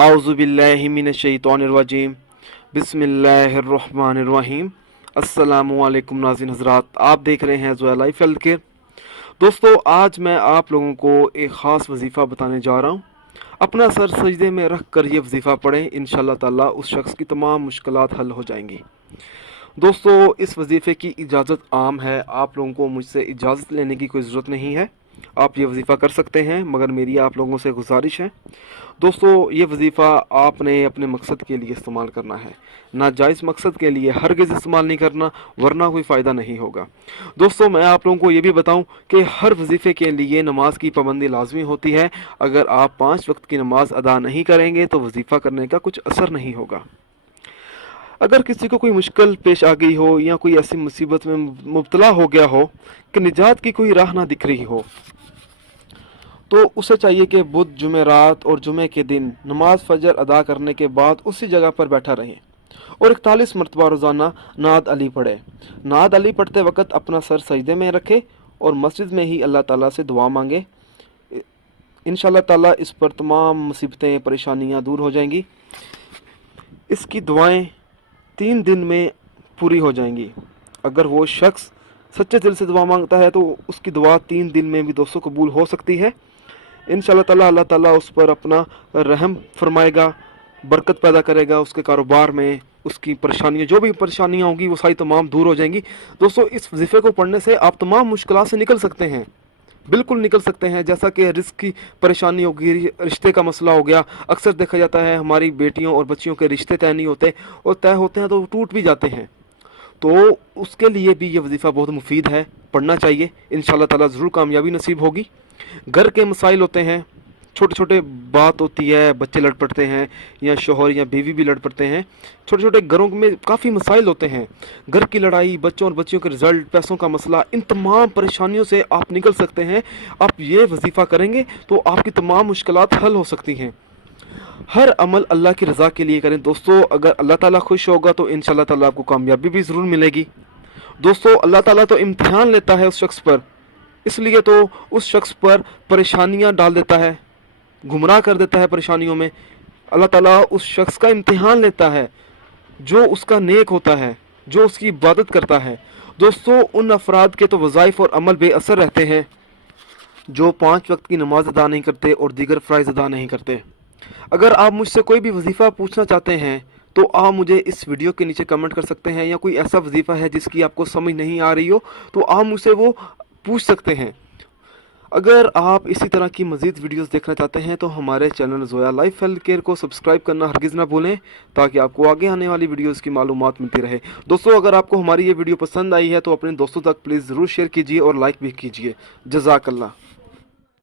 आउज़ुबिल्लाहि मिनश्शैतानिर्रजीम बिस्मिल्लाहिर्रहमानिर्रहीम। अस्सलामुअलैकुम नाज़रीन हज़रात, आप देख रहे हैं ज़ोया लाइफ हेल्थ केयर। दोस्तों, आज मैं आप लोगों को एक ख़ास वजीफ़ा बताने जा रहा हूँ। अपना सर सजदे में रख कर ये वजीफ़ा पढ़ें, इंशाअल्लाह ताला उस शख्स की तमाम मुश्किलात हल हो जाएंगी। दोस्तों, इस वजीफ़े की इजाज़त आम है, आप लोगों को मुझसे इजाज़त लेने की कोई ज़रूरत नहीं है। आप ये वजीफ़ा कर सकते हैं, मगर मेरी आप लोगों से गुजारिश है दोस्तों, ये वजीफ़ा आपने अपने मकसद के लिए इस्तेमाल करना है, नाजायज़ मकसद के लिए हरगिज़ इस्तेमाल नहीं करना, वरना कोई फ़ायदा नहीं होगा। दोस्तों, मैं आप लोगों को ये भी बताऊं कि हर वजीफ़े के लिए नमाज की पाबंदी लाजमी होती है। अगर आप 5 वक्त की नमाज अदा नहीं करेंगे तो वजीफ़ा करने का कुछ असर नहीं होगा। अगर किसी को कोई मुश्किल पेश आ गई हो या कोई ऐसी मुसीबत में मुब्तला हो गया हो कि निजात की कोई राह ना दिख रही हो, तो उसे चाहिए कि बुध, जुमेरात और जुमे के दिन नमाज फजर अदा करने के बाद उसी जगह पर बैठा रहे और 41 मरतबा रोज़ाना नाद अली पढ़े। नाद अली पढ़ते वक्त अपना सर सजदे में रखे और मस्जिद में ही अल्लाह ताला से दुआ मांगे। इंशाअल्लाह ताला इस पर तमाम मुसीबतें, परेशानियां दूर हो जाएंगी। इसकी दुआएं 3 दिन में पूरी हो जाएंगी। अगर वो शख्स सच्चे दिल से दुआ मांगता है तो उसकी दुआ 3 दिन में भी दोस्तों कबूल हो सकती है। इंशाअल्लाह ताला अल्लाह ताला उस पर अपना रहम फरमाएगा, बरकत पैदा करेगा उसके कारोबार में, उसकी परेशानियाँ, जो भी परेशानियाँ होंगी वो सारी तमाम दूर हो जाएंगी। दोस्तों, इस वजीफ़े को पढ़ने से आप तमाम मुश्किलात से निकल सकते हैं, बिल्कुल निकल सकते हैं। जैसा कि रिस्क की परेशानी होगी, रिश्ते का मसला हो गया। अक्सर देखा जाता है हमारी बेटियों और बच्चियों के रिश्ते तय नहीं होते, और तय होते हैं तो टूट भी जाते हैं। तो उसके लिए भी ये वजीफ़ा बहुत मुफीद है, पढ़ना चाहिए। इंशाअल्लाह ताला ज़रूर कामयाबी नसीब होगी। घर के मसाइल होते हैं, छोटे छोटे बात होती है, बच्चे लड़ पड़ते हैं या शोहर या बीवी भी लड़ पड़ते हैं। छोटे छोटे घरों में काफ़ी मसाइल होते हैं, घर की लड़ाई, बच्चों और बच्चियों के रिजल्ट, पैसों का मसला, इन तमाम परेशानियों से आप निकल सकते हैं। आप ये वजीफ़ा करेंगे तो आपकी तमाम मुश्किलात हल हो सकती हैं। हर अमल अल्लाह की रज़ा के लिए करें दोस्तों। अगर अल्लाह ताला खुश होगा तो इंशाअल्लाह ताला आपको कामयाबी भी ज़रूर मिलेगी। दोस्तों, अल्लाह ताला तो इम्तिहान लेता है उस शख्स पर, इसलिए तो उस शख्स पर परेशानियां डाल देता है, गुमराह कर देता है परेशानियों में। अल्लाह ताला उस शख्स का इम्तिहान लेता है जो उसका नेक होता है, जो उसकी इबादत करता है। दोस्तों, उन अफराद के तो वज़ाइफ और अमल बेअसर रहते हैं जो 5 वक्त की नमाज अदा नहीं करते और दीगर फ़राइज़ अदा नहीं करते। अगर आप मुझसे कोई भी वजीफ़ा पूछना चाहते हैं तो आप मुझे इस वीडियो के नीचे कमेंट कर सकते हैं, या कोई ऐसा वजीफ़ा है जिसकी आपको समझ नहीं आ रही हो तो आप मुझसे वो पूछ सकते हैं। अगर आप इसी तरह की मज़ीद वीडियोस देखना चाहते हैं तो हमारे channel Zoya life health care को सब्सक्राइब करना हरगिज़ ना भूलें, ताकि आपको आगे आने वाली वीडियोस की मालूमात मिलती रहे। दोस्तों, अगर आपको हमारी ये वीडियो पसंद आई है तो अपने दोस्तों तक प्लीज़ ज़रूर शेयर कीजिए और लाइक भी कीजिए। जज़ाकल्लाह।